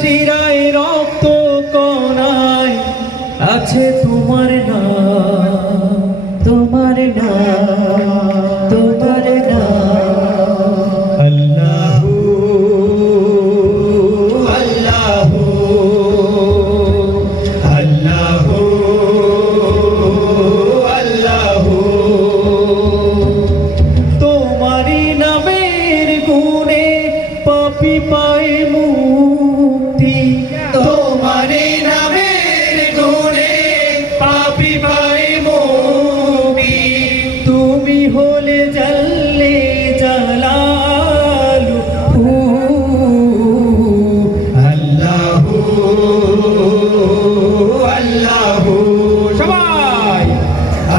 শিরায় রক্ত কণায় আছে তোমার নাম, তোমার নাম, তোমার নাম। আল্লাহু আল্লাহু আল্লাহু আল্লাহু। তোমারি নামের গুণে পাপী পায় মুক্তি, তোমারি নামের গুণে পাপী পায় মুক্তি। তুমি হলে জাল্লে জালালুহু। আল্লাহু আল্লাহু সবাই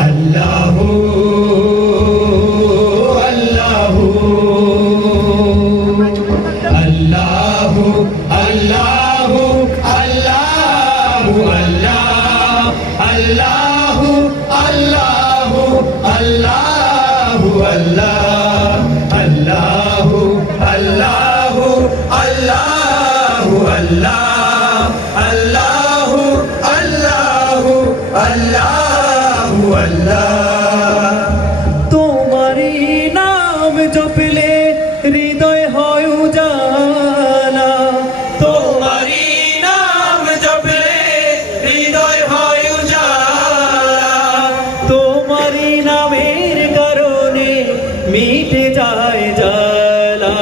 আল্লাহু আল্লাহু আল্লাহু আল্লাহু আল্লাহু আল্লাহু আল্লাহু আল্লাহু আল্লাহু আল্লাহু আল্লাহু আল্লাহু আল্লাহু আল্লাহু আল্লাহ। তোমারি নাম জপলে হৃদয় হয় উজালা, তোমারি নাম জপলে হৃদয় হয় উজালা। তোমারি নামের কারণে মিটে যায় জ্বালা।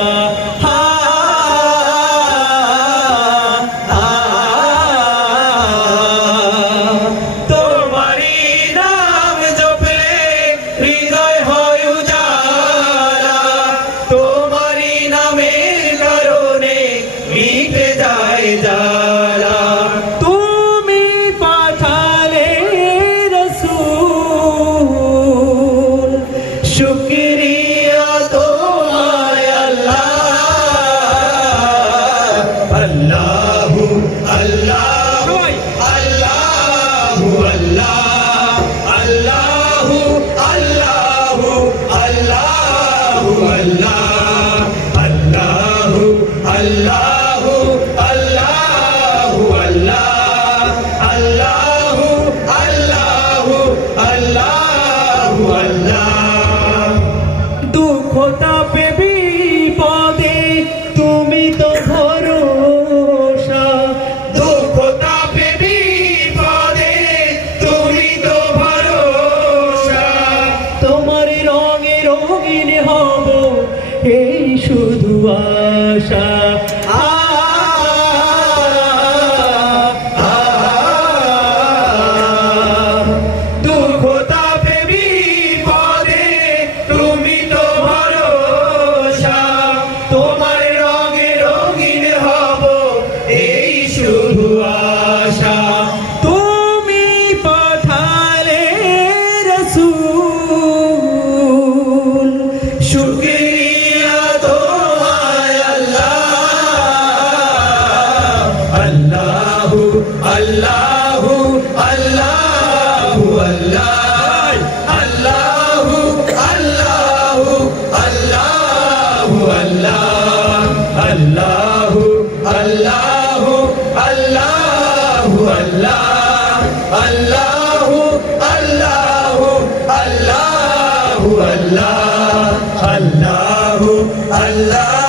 তোমারি নাম জপলে হৃদয় হয় উজালা, তোমারি নামের কারণে মিটে যায় জ্বালা। তুমি পাঠালে রাসূল, শুকরিয়া তোমার আল্লাহ। আল্লাহু আল্লাহু আল্লাহু আল্লাহু আল্লাহু আল্লাহু আল্লাহু আল্লাহু আল্লাহু আল্লাহু আল্লাহু আল্লাহু আল্লাহ। দুঃখ তাপে বিপদে তুমি তো ভরসা, দুঃখ তাপে বিপদে তুমি তো ভরসা। তোমার রঙে রঙিন হব এই শুধু আশা। দুঃখ তাপে বিপদে তুমি তো ভরসা, তোমার রঙে রঙিন হব এই শুধু আশা। তুমি পাঠালে রাসূল, শুকরিয়া তোমার আল্লাহ। আল্লাহু আল্লাহু আল্লাহু আল্লাহু আল্লাহু আল্লাহু আল্লাহু আল্লাহু আল্লাহু আল্লাহু আল্লাহু আল্লাহু আল্লাহু আল্লাহু আল্লাহ।